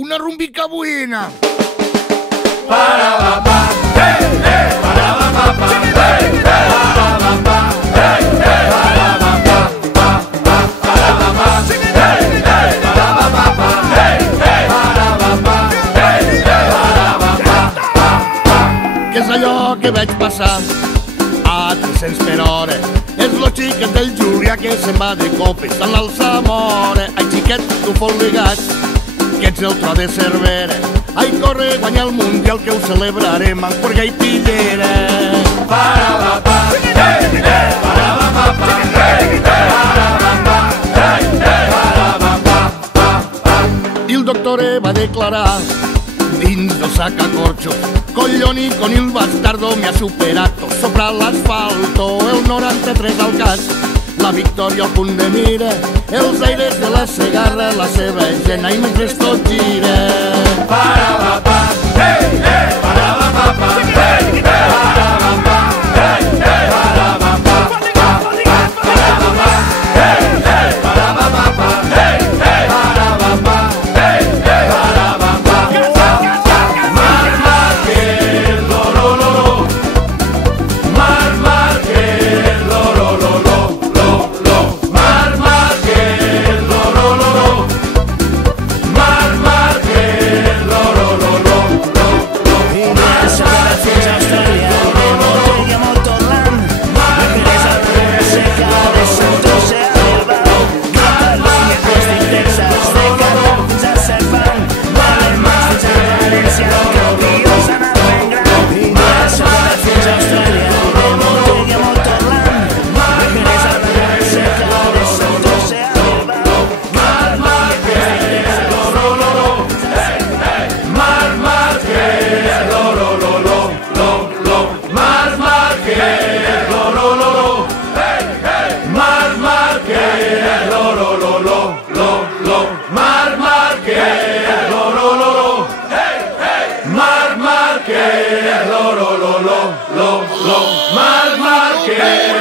una rumbica buena. Què és allò que veig passar a 300 per hora? És lo xiquet del Julià que se'n va de copes a l'Alsamora. Ai, xiquet, tu fos ligat, que ets el tro de Cervera. Ai, corre, guanya el Mundial, que ho celebrarem amb Forga i Pillera. I el doctor va declarar dins del sacacorcho: coglioni, con il bastardo mi ha superato sopra l'asfalto. El 93 al cas, la victòria al punt de mira, els aires de la Segarra, la seva gent, i mentre tot gira. Mar Márquez,